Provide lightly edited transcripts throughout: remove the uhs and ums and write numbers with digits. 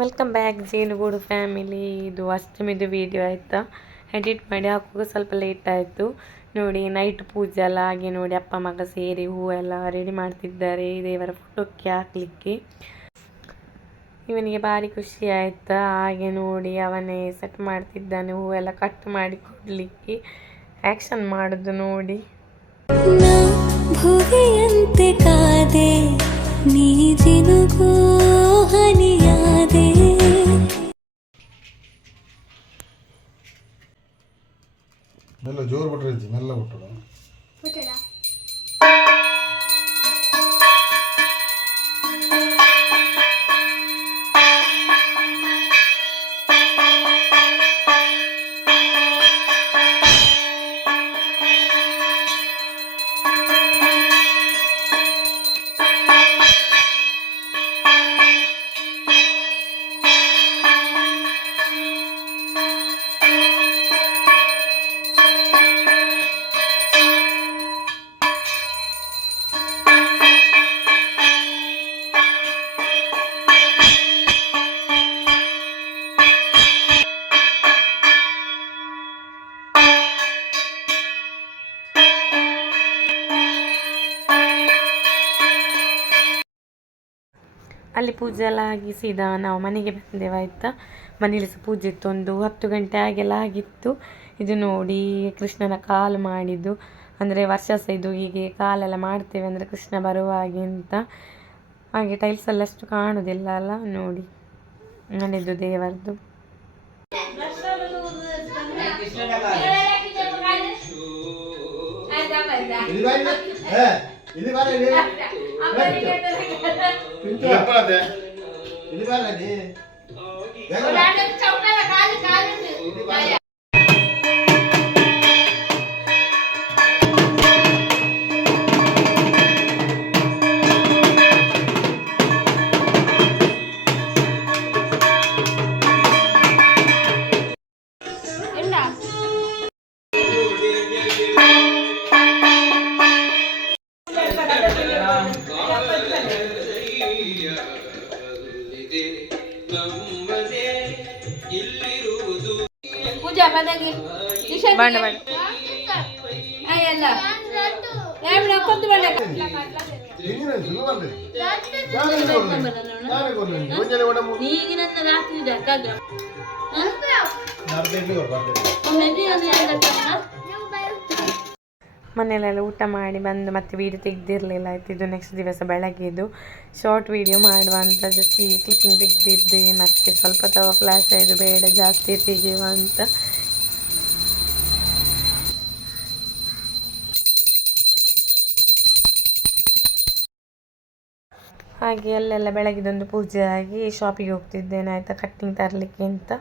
Welcome back ಜೇನುಗೂಡು family. ಇದು ಅಷ್ಟಮಿದು video ಆಯಿತಾ, ಎಡಿಟ್ ಮಾಡಿ ಹಾಕುವಾಗ ಸ್ವಲ್ಪ ಲೇಟ್ ಆಯಿತು. ನೋಡಿ ನೈಟ್ ಪೂಜೆ ಎಲ್ಲ ಹಾಗೆ ನೋಡಿ ಅಪ್ಪ ಮಗ ಸೇರಿ ಹೂವೆಲ್ಲ ರೆಡಿ ಮಾಡ್ತಿದ್ದಾರೆ ದೇವರ ಫೋಟೋಕ್ಕೆ ಹಾಕಲಿಕ್ಕೆ. ಇವನಿಗೆ ಭಾರಿ ಖುಷಿ ಆಯಿತಾ, ಹಾಗೆ ನೋಡಿ ಅವನೇ ಸೆಟ್ ಮಾಡ್ತಿದ್ದಾನೆ ಹೂವೆಲ್ಲ ಕಟ್ ಮಾಡಿ ಕೊಡಲಿಕ್ಕೆ. ಆ್ಯಕ್ಷನ್ ಮಾಡೋದು ನೋಡಿ. ಭುವಿಯಂತೆ ಕಾದೆ ನೀ ಜಿನುಗೋ ಹನಿಯಾದೆ. ಮೆಲ್ಲ ಜೋರು ಬಿಟ್ರೆ ಮೆಲ್ಲ ಬಿಟ್ಟಡ ಅಲ್ಲಿ ಪೂಜೆ ಎಲ್ಲ ಆಗಿ ಸೀದಾ ನಾವು ಮನೆಗೆ ಬಂದೆವಾಯ್ತಾ. ಮನೇಲಿ ಸಹ ಪೂಜೆ ಇತ್ತು, ಒಂದು 10 ಗಂಟೆ ಆಗೆಲ್ಲ ಆಗಿತ್ತು. ಇದು ನೋಡಿ ಕೃಷ್ಣನ ಕಾಲು ಮಾಡಿದ್ದು, ಅಂದರೆ ವರ್ಷ ಸಹ ಇದು ಹೀಗೆ ಕಾಲೆಲ್ಲ ಮಾಡ್ತೇವೆ ಅಂದರೆ ಕೃಷ್ಣ ಬರುವ ಹಾಗೆ ಅಂತ. ಹಾಗೆ ಟೈಲ್ಸ್ ಎಲ್ಲ ಅಷ್ಟು ಕಾಣೋದಿಲ್ಲ ಅಲ್ಲ, ನೋಡಿ ಮನೆಯದು ದೇವರದ್ದು. ಮನೆಯಲ್ಲೆಲ್ಲ ಊಟ ಮಾಡಿ ಬಂದು ಮತ್ತೆ ವೀಡಿಯೋ ತೆಗೆದಿರಲಿಲ್ಲ ಆಯ್ತು. ಇದು ನೆಕ್ಸ್ಟ್ ದಿವಸ ಬೆಳಗ್ಗೆದು ಶಾರ್ಟ್ ವೀಡಿಯೋ ಮಾಡುವ ಅಂತ ಜಸ್ಟ್ ಈ ಕ್ಲಿಪ್ಪಿಂಗ್ ತೆಗೆದಿದ್ದೆ. ಮತ್ತು ಸ್ವಲ್ಪ ತವ ಫ್ಲಾಶ್ ಆಯಿತು, ಬೇಡ ಜಾಸ್ತಿ ತೆಗೆಯುವ ಅಂತ. ಹಾಗೆ ಅಲ್ಲೆಲ್ಲ ಬೆಳಗ್ಗೆದೊಂದು ಪೂಜೆ ಆಗಿ ಶಾಪಿಗೆ ಹೋಗ್ತಿದ್ದೇನೆ ಆಯಿತಾ, ಕಟ್ಟಿಂಗ್ ತರಲಿಕ್ಕೆ ಅಂತ.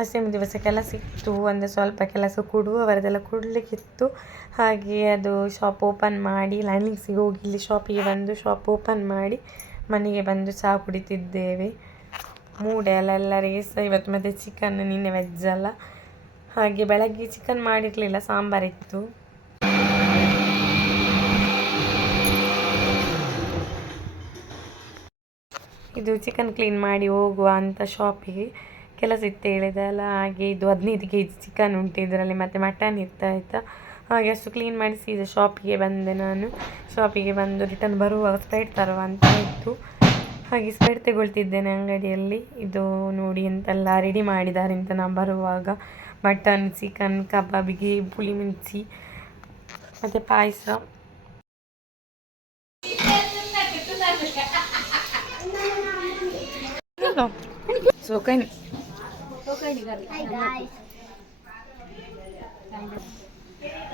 ಅಷ್ಟಮಿ ದಿವಸ ಕೆಲಸ ಇತ್ತು, ಅಂದರೆ ಸ್ವಲ್ಪ ಕೆಲಸ ಕೊಡುವವರದೆಲ್ಲ ಕೊಡಲಿಕ್ಕಿತ್ತು. ಹಾಗೆ ಅದು ಶಾಪ್ ಓಪನ್ ಮಾಡಿ ಲೈನಿಂಗ್ಸಿಗೆ ಹೋಗಿ ಇಲ್ಲಿ ಶಾಪಿಗೆ ಬಂದು ಶಾಪ್ ಓಪನ್ ಮಾಡಿ ಮನೆಗೆ ಬಂದು ಚಹಾ ಕುಡಿತಿದ್ದೇವೆ. ಮೂಡೆ ಎಲ್ಲರಿಗೆ ಸಹ ಇವತ್ತು. ಮತ್ತು ಚಿಕನ್ ನಿನ್ನೆ ವೆಜ್ ಅಲ್ಲ, ಹಾಗೆ ಬೆಳಗ್ಗೆ ಚಿಕನ್ ಮಾಡಿರಲಿಲ್ಲ, ಸಾಂಬಾರಿತ್ತು. ಇದು ಚಿಕನ್ ಕ್ಲೀನ್ ಮಾಡಿ ಹೋಗುವ ಅಂತ ಶಾಪಿಗೆ ಕೆಲಸ ಇತ್ತು ಹೇಳಿದಲ್ಲ. ಹಾಗೆ ಇದು 15 kg ಚಿಕನ್ ಉಂಟು ಇದರಲ್ಲಿ, ಮತ್ತು ಮಟನ್ ಇತ್ತು ಆಯಿತಾ. ಹಾಗೆ ಅಷ್ಟು ಕ್ಲೀನ್ ಮಾಡಿ ಸೀದಾ ಶಾಪಿಗೆ ಬಂದೆ ನಾನು. ಶಾಪಿಗೆ ಬಂದು ರಿಟರ್ನ್ ಬರುವಾಗ ಸ್ಪ್ರೈಟ್ ತರುವ ಅಂತ ಇತ್ತು. ಹಾಗೆ ಸ್ಪ್ರೈಟ್ ತಗೊಳ್ತಿದ್ದೇನೆ ಅಂಗಡಿಯಲ್ಲಿ. ಇದು ನೋಡಿ ಎಂತೆಲ್ಲ ರೆಡಿ ಮಾಡಿದ್ದಾರೆ ಅಂತ ನಾನು ಬರುವಾಗ. ಮಟನ್, ಚಿಕನ್, ಕಬಾಬಿಗೆ ಪುಳಿ ಮಿರ್ಚಿ ಮತ್ತು ಪಾಯಸ.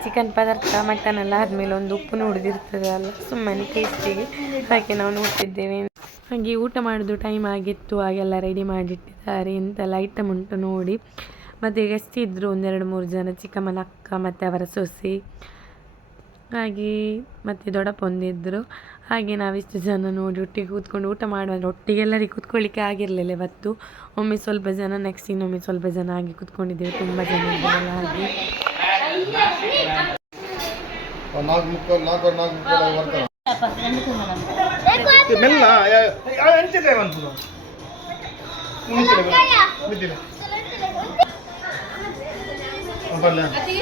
ಚಿಕನ್ ಪದಾರ್ಥ ಮಟನ್ ಎಲ್ಲ ಆದಮೇಲೆ ಒಂದು ಉಪ್ಪು ನೋಡಿದಿರ್ತದೆ ಅಲ್ಲ, ಸುಮ್ಮನೆ ಟೇಸ್ಟಿಗೆ ಹಾಗೆ ನಾವು ನೋಡ್ತಿದ್ದೇವೆ. ಹಾಗೆ ಊಟ ಮಾಡೋದು ಟೈಮ್ ಆಗಿತ್ತು, ಹಾಗೆಲ್ಲ ರೆಡಿ ಮಾಡಿಟ್ಟಿದ್ದಾರೆ. ಎಂತೆಲ್ಲ ಐಟಮ್ ಉಂಟು ನೋಡಿ. ಮತ್ತು ಗೆಸ್ಟ್ ಇದ್ದರು 1-2-3 ಜನ, ಚಿಕ್ಕಮ್ಮನ ಅಕ್ಕ ಮತ್ತು ಅವರ ಸೊಸೆ, ಹಾಗೆ ಮತ್ತು ದೊಡ್ಡಪ್ಪ ಒಂದಿದ್ದರು. ಹಾಗೆ ನಾವಿಷ್ಟು ಜನ ನೋಡಿ ಒಟ್ಟಿಗೆ ಕೂತ್ಕೊಂಡು ಊಟ ಮಾಡುವಾಗ ಒಟ್ಟಿಗೆ ಎಲ್ಲರಿಗೆ ಕೂತ್ಕೊಳ್ಳಿಕ್ಕೆ ಆಗಿರಲಿಲ್ಲ ಇವತ್ತು. ಒಮ್ಮೆ ಸ್ವಲ್ಪ ಜನ, ನೆಕ್ಸ್ಟ್ ಇನ್ನೊಮ್ಮೆ ಸ್ವಲ್ಪ ಜನ ಆಗಿ ಕೂತ್ಕೊಂಡಿದ್ದೇವೆ. ತುಂಬ ಜನ ಇದ್ದಾರಲ್ಲ ಹಾಗೆ.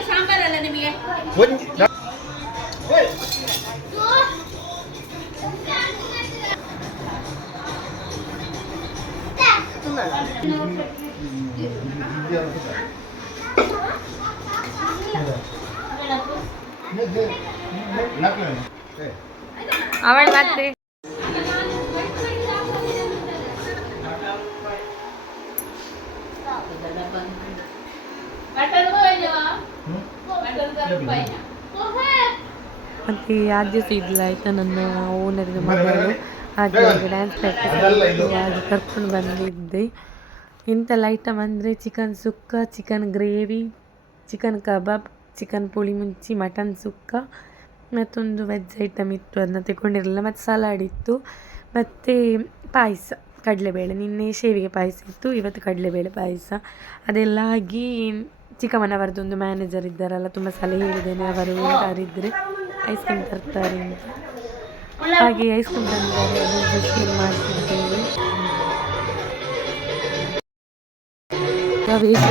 ಸಾಂಬಾರಲ್ಲ ನಿಮಗೆ ಅವಳು ಮತ್ತೆ ಮತ್ತು ಆದ್ಯ ಇದ್ದಿಲ್ಲ ಆಯಿತಾ ನನ್ನ ಓನರಿನ ಮಗಳು ಹಾಗೆ ಅವ್ರಿಗೆ ಡ್ಯಾನ್ಸ್ ಪ್ರಾಕ್ಟೀಸ್ ಹಾಗೆ ಕರ್ಕೊಂಡು ಬಂದಿದ್ದೆ. ಇಂಥೆಲ್ಲ ಐಟಮ್ ಅಂದರೆ ಚಿಕನ್ ಸುಕ್ಕ, ಚಿಕನ್ ಗ್ರೇವಿ, ಚಿಕನ್ ಕಬಾಬ್, ಚಿಕನ್ ಪುಳಿ ಮುಂಚಿ, ಮಟನ್ ಸುಕ್ಕ, ಮತ್ತೊಂದು ವೆಜ್ ಐಟಮ್ ಇತ್ತು, ಅದನ್ನ ತಗೊಂಡಿರಲಿಲ್ಲ. ಮತ್ತು ಸಲಾಡ್ ಇತ್ತು, ಮತ್ತು ಪಾಯಸ ಕಡಲೆಬೇಳೆ. ನಿನ್ನೆ ಶೇವಿಗೆ ಪಾಯಸ ಇತ್ತು, ಇವತ್ತು ಕಡಲೆಬೇಳೆ ಪಾಯಸ. ಅದೆಲ್ಲ ಆಗಿ ಚಿಕ್ಕಮ್ಮನವರದೊಂದು ಮ್ಯಾನೇಜರ್ ಇದ್ದಾರಲ್ಲ, ತುಂಬ ಸಲ ಹೇಳಿದ್ದೇನೆ, ಅವರು ಯಾರಿದ್ದರೆ ಐಸ್ ಕ್ರೀಮ್ ತರ್ತಾರೆ ಅಂತ. ಹಾಗೆ ಐಸ್ ಕ್ರೀಮ್ ತಂದಿದ್ದಾರೆ, ಅದನ್ನು ಶೇರ್ ಮಾಡ್ತಿದ್ದೇವೆ. ವೇಷ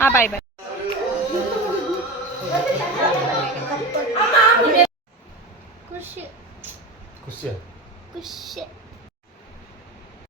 ಹಾಂ ಬಾಯ್ ಬಾಯ್.